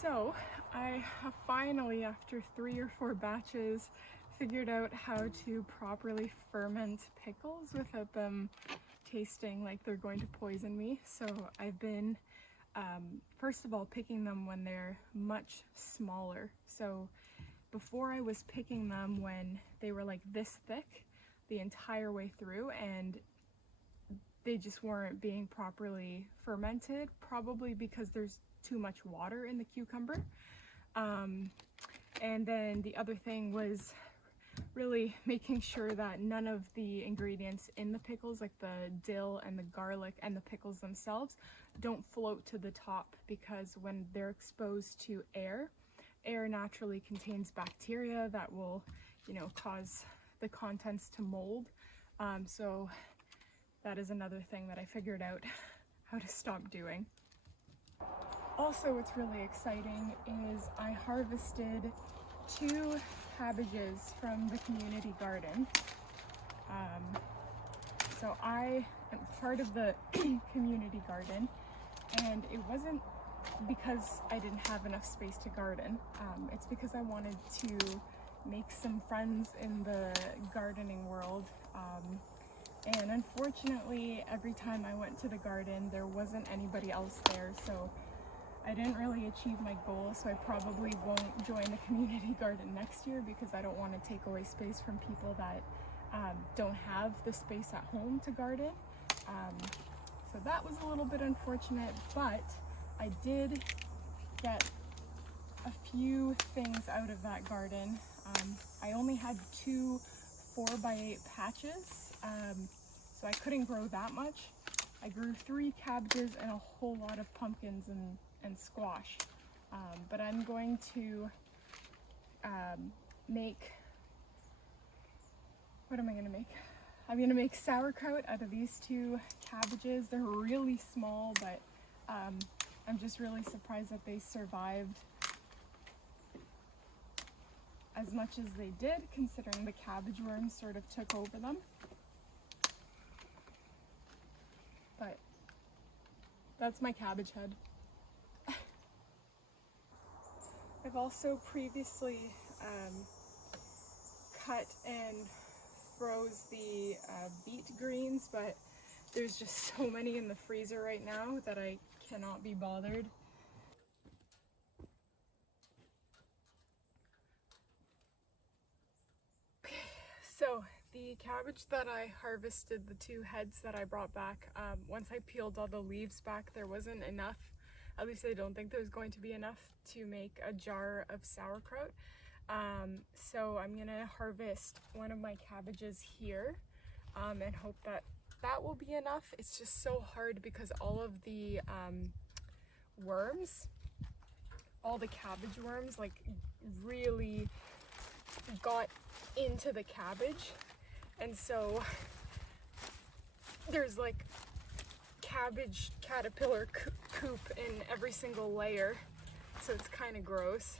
So I have finally, after 3 or 4 batches, figured out how to properly ferment pickles without them tasting like they're going to poison me. So I've been, first of all, picking them when they're much smaller. So before I was picking them when they were like this thick the entire way through, and they just weren't being properly fermented, probably because there's too much water in the cucumber. And then the other thing was really making sure that none of the ingredients in the pickles, like the dill and the garlic and the pickles themselves, don't float to the top, because when they're exposed to air naturally contains bacteria that will, cause the contents to mold. So that is another thing that I figured out how to stop doing. Also, what's really exciting is I harvested 2 cabbages from the community garden. So I am part of the community garden, and it wasn't because I didn't have enough space to garden. It's because I wanted to make some friends in the gardening world. And unfortunately, every time I went to the garden, there wasn't anybody else there, so I didn't really achieve my goal. So I probably won't join the community garden next year, because I don't want to take away space from people that don't have the space at home to garden. So that was a little bit unfortunate, but I did get a few things out of that garden. I only had 2 4x8 patches, so I couldn't grow that much. I grew 3 cabbages and a whole lot of pumpkins and squash. But I'm going to make, what am I going to make? I'm going to make sauerkraut out of these 2 cabbages. They're really small, but I'm just really surprised that they survived as much as they did, considering the cabbage worms sort of took over them. But that's my cabbage head. I've also previously cut and froze the beet greens, but there's just so many in the freezer right now that I cannot be bothered. So the cabbage that I harvested, the 2 heads that I brought back, once I peeled all the leaves back, there wasn't enough. At least I don't think there's going to be enough to make a jar of sauerkraut. So I'm gonna harvest one of my cabbages here and hope that that will be enough. It's just so hard because all of the worms, all the cabbage worms, like really got into the cabbage, and so there's like cabbage caterpillar poop in every single layer, so it's kind of gross.